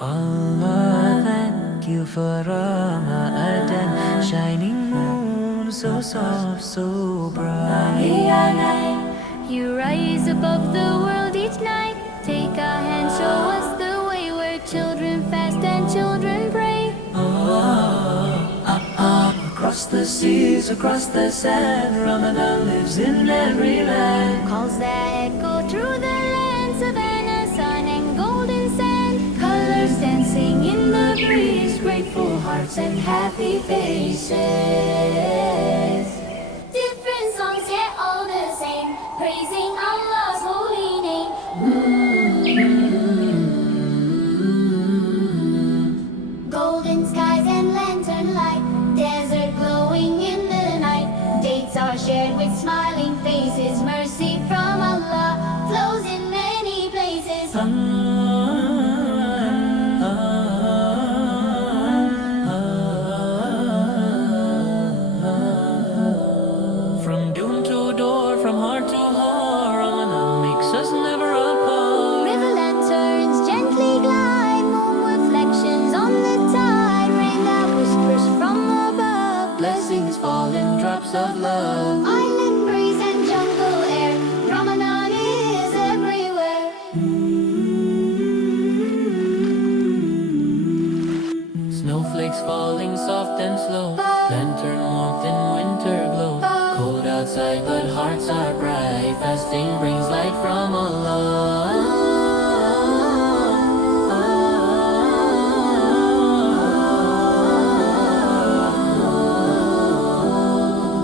Allah, thank you for Ramadan, shining moon, so soft, so bright. You rise above the world each night. Take our hand, show us the way where children fast and children pray. Across the seas, across the sand, Ramadan lives in every land. Calls that echo through the land, savannah, sun and golden sand. Colors dancing in the breeze, grateful hearts and happy faces. Different songs yet all the same, praising Allah's holy name. Golden skies and lantern light, desert glowing in the night. Dates are shared with smiling faces, mercy from Allah flows in many places. From doom to door, from heart to heart, Ramadan makes us never apart. River lanterns gently glide, moon reflections on the tide. Rain that whispers from above, Blessings fall in drops of love. island breeze and jungle air. Ramadan is everywhere. Snowflakes falling soft and slow, lantern warmth in winter glow. Cold outside but hearts are bright, fasting brings light from Allah.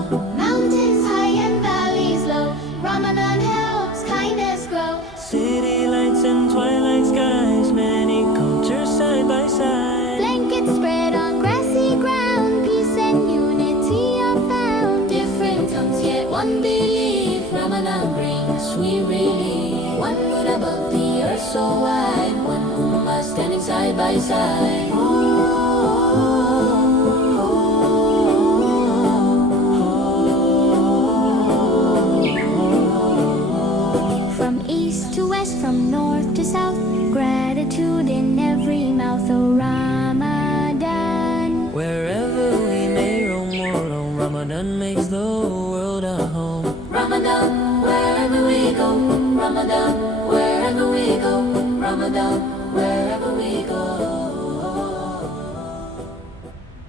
Mountains high and valleys low, Ramadan helps kindness grow. City lights and twilight skies, many cultures side by side. Blankets spread on grassy ground, peace and unity are found. Different tongues yet one belief, Ramadan brings sweet relief. One moon above the earth so wide, one Ummah standing side by side. From east to west, from north to south, gratitude in every mouth, oh Ramadan. Wherever we may roam or roam, Ramadan makes the world a home. Ramadan, wherever we go, Ramadan, wherever we go, Ramadan, wherever we go.